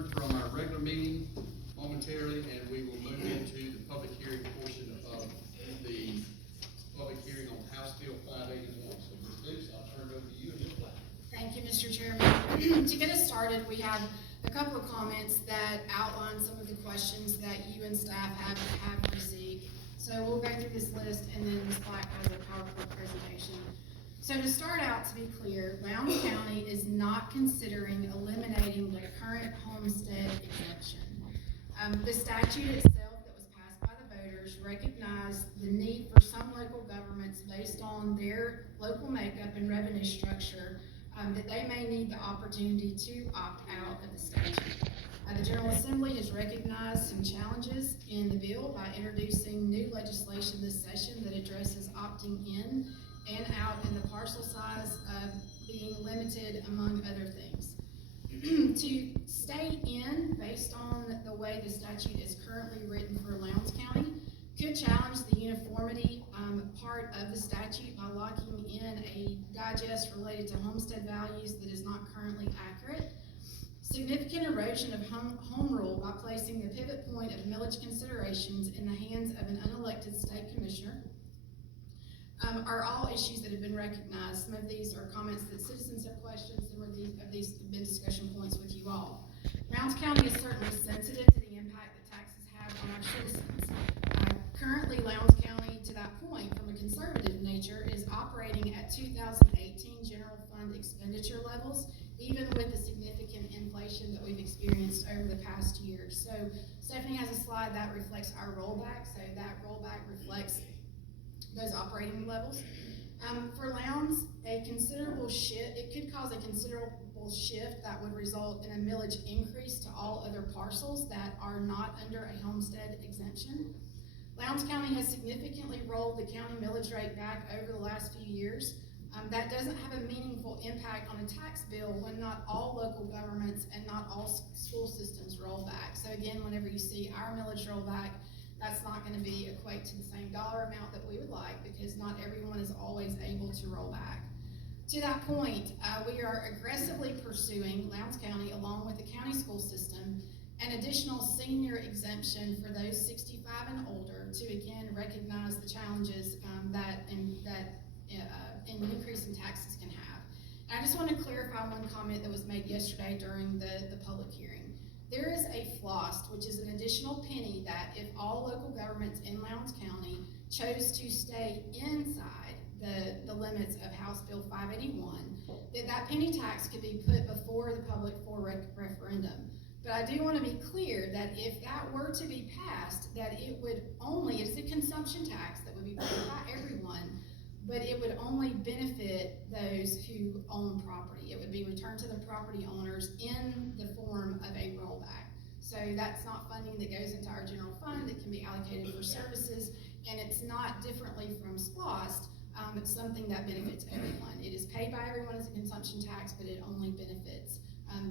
adjourn from our regular meeting momentarily, and we will move into the public hearing portion of the public hearing on House Bill 581. So, Ms. Dukes, I'll turn it over to you and Ms. Black. Thank you, Mr. Chairman. To get us started, we have a couple of comments that outline some of the questions that you and staff have received. So we'll go through this list, and then Ms. Black has a PowerPoint presentation. So to start out, to be clear, Lowndes County is not considering eliminating the current homestead exemption. The statute itself that was passed by the voters recognized the need for some local governments based on their local makeup and revenue structure that they may need the opportunity to opt out of the statute. The General Assembly has recognized some challenges in the bill by introducing new legislation this session that addresses opting in and out in the parcel size being limited, among other things. To stay in, based on the way the statute is currently written for Lowndes County, could challenge the uniformity part of the statute by locking in a digest related to homestead values that is not currently accurate. Significant erosion of home rule by placing the pivot point of millage considerations in the hands of an unelected state commissioner are all issues that have been recognized. Some of these are comments that citizens have questioned. Some of these have been discussion points with you all. Lowndes County is certainly sensitive to the impact that taxes have on our citizens. Currently, Lowndes County, to that point, from a conservative nature, is operating at 2018 general fund expenditure levels, even with the significant inflation that we've experienced over the past year. So Stephanie has a slide that reflects our rollback. So that rollback reflects those operating levels. For Lowndes, a considerable shift, it could cause a considerable shift that would result in a millage increase to all other parcels that are not under a homestead exemption. Lowndes County has significantly rolled the county millage rate back over the last few years. That doesn't have a meaningful impact on a tax bill when not all local governments and not all school systems roll back. So again, whenever you see our millage roll back, that's not going to be equate to the same dollar amount that we would like, because not everyone is always able to roll back. To that point, we are aggressively pursuing, Lowndes County, along with the county school system, an additional senior exemption for those 65 and older to again recognize the challenges that an increase in taxes can have. And I just want to clarify one comment that was made yesterday during the public hearing. There is a floss, which is an additional penny that if all local governments in Lowndes County chose to stay inside the limits of House Bill 581, that penny tax could be put before the public for referendum. But I do want to be clear that if that were to be passed, that it would only, it's a consumption tax that would be paid by everyone, but it would only benefit those who own property. It would be returned to the property owners in the form of a rollback. So that's not funding that goes into our general fund that can be allocated for services, and it's not differently from SPLOST. It's something that benefits everyone. It is paid by everyone as a consumption tax, but it only benefits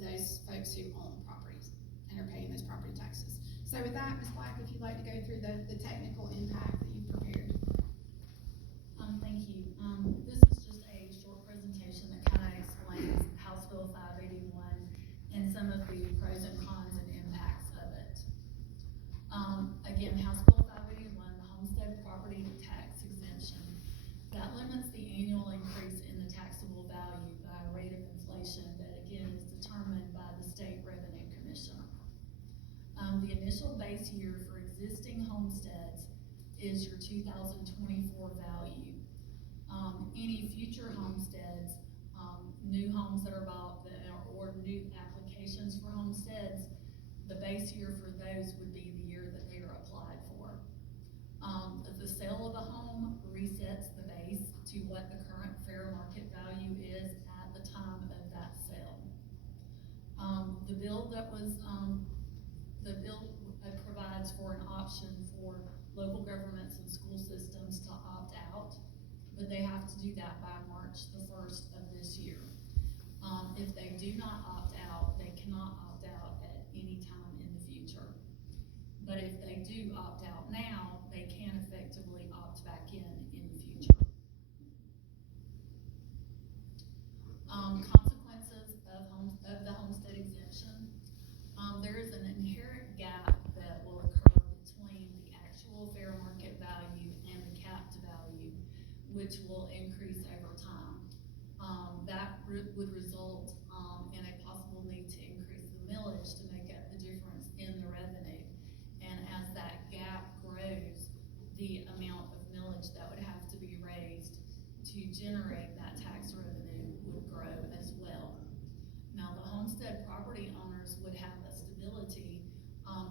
those folks who own properties and are paying those property taxes. So with that, Ms. Black, if you'd like to go through the technical impact that you've prepared. Thank you. This is just a short presentation that kind of explains House Bill 581 and some of the pros and cons and impacts of it. Again, House Bill 581, the homestead property tax exemption, that limits the annual increase in the taxable value by a rate of inflation that again is determined by the State Revenue Commission. The initial base year for existing homesteads is your 2024 value. Any future homesteads, new homes that are bought or new applications for homesteads, the base year for those would be the year that they are applied for. The sale of a home resets the base to what the current fair market value is at the time of that sale. The bill provides for an option for local governments and school systems to opt out, but they have to do that by March the 1st of this year. If they do not opt out, they cannot opt out at any time in the future. But if they do opt out now, they can effectively opt back in the future. Consequences of the homestead exemption. time. That would result, in a possible need to increase the millage to make up the difference in the revenue. And as that gap grows, the amount of millage that would have to be raised to generate that tax revenue would grow as well. Now, the homestead property owners would have a stability,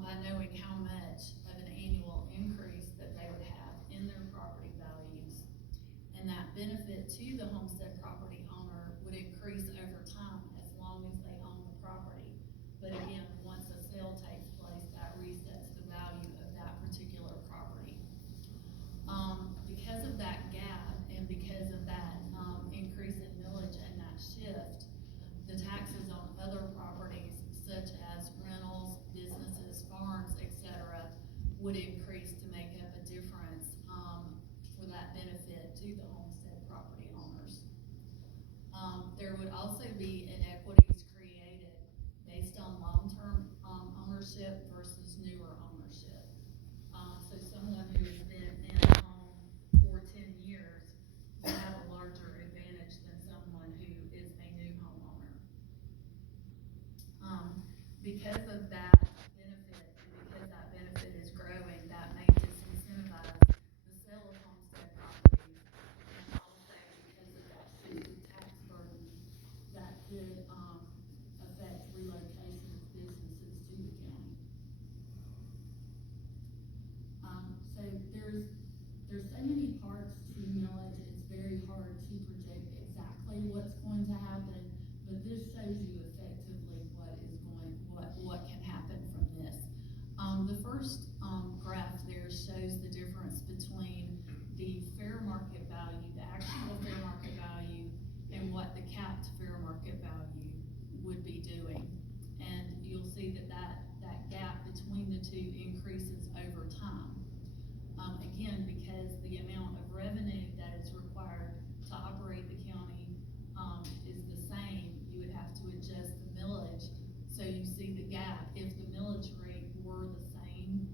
by knowing how much of an annual increase that they would have in their property values. And that benefit to the homestead property owner would increase over time as long as they own the property. But again, once a sale takes place, that resets the value of that particular property. Because of that gap and because of that increase in millage and that shift, the taxes on other properties such as rentals, businesses, farms, etc., would increase to make up a difference for that benefit to the homestead property owners. There would also be inequities created based on long-term ownership versus newer ownership. So someone who has been in a home for 10 years will have a larger advantage than someone who is a new homeowner. Because of that benefit, and because that benefit is growing, that may disincentivize the sale of homestead properties, and also because of that shifting tax burden that could affect relocation of businesses to the county. So there's so many parts to millage, it's very hard to project exactly what's going to happen, but this shows you effectively what can happen from this. The first graph there shows the difference between the fair market value, the actual fair market value, and what the capped fair market value would be doing. And you'll see that gap between the two increases over time. Again, because the amount of revenue that is required to operate the county is the same, you would have to adjust the millage. So you see the gap. If the millage rate were the same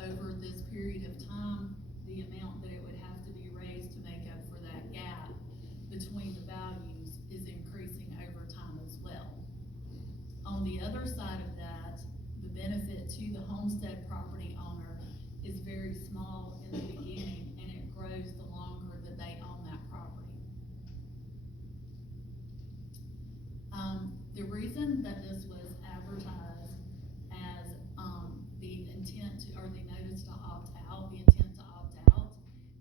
over this period of time, the amount that it would have to be raised to make up for that gap between the values is increasing over time as well. On the other side of that, the benefit to the homestead property owner is very small in the beginning, and it grows the longer that they own that property. The reason that this was advertised as the intent or the notice to opt out, the intent to opt out,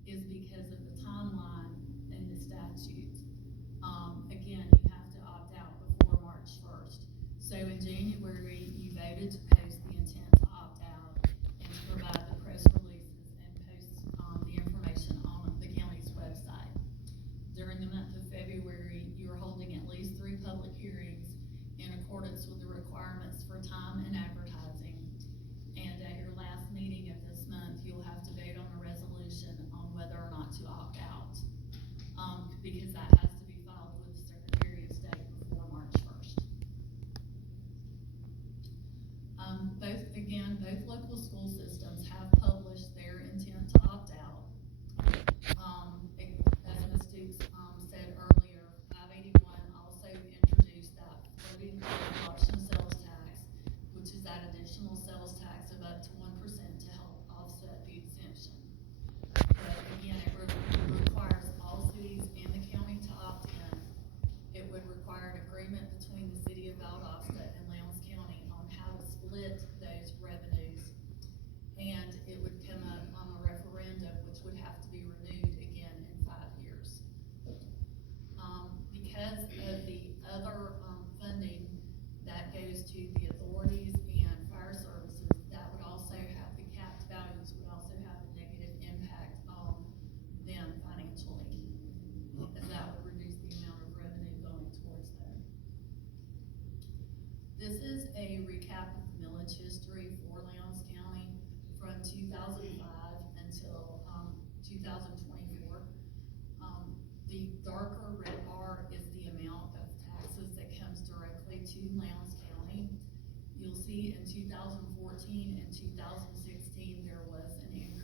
is because of the timeline in the statute. Again, you have to opt out before March 1st. So in January, you voted to post the intent to opt out and to provide the press releases and post the information on the county's website. During the month of February, you are holding at least 3 public hearings in accordance with the requirements for time and advertising. And at your last meeting of this month, you'll have to vote on a resolution on whether or not to opt out, because that has to be filed with the Secretary of State before March 1st. Both local school systems have published their intent to opt out. As Ms. Dukes said earlier, 581 also introduced that floating auction sales tax, which is that additional sales tax of up to 1% to help offset the exemption. But again, it requires all cities in the county to opt in. It would require an agreement between the city of Valdosta and Lowndes County on how to split those revenues, and it would come up on a referendum, which would have to be renewed again in 5 years. Because of the other funding that goes to the authorities and fire services, that would also have the capped values, would also have a negative impact on them financially, as that would reduce the amount of revenue going towards them. This is a recap of the millage history for Lowndes County from 2005 until 2024. The darker red bar is the amount of taxes that comes directly to Lowndes County. You'll see in 2014 and 2016 there was an increase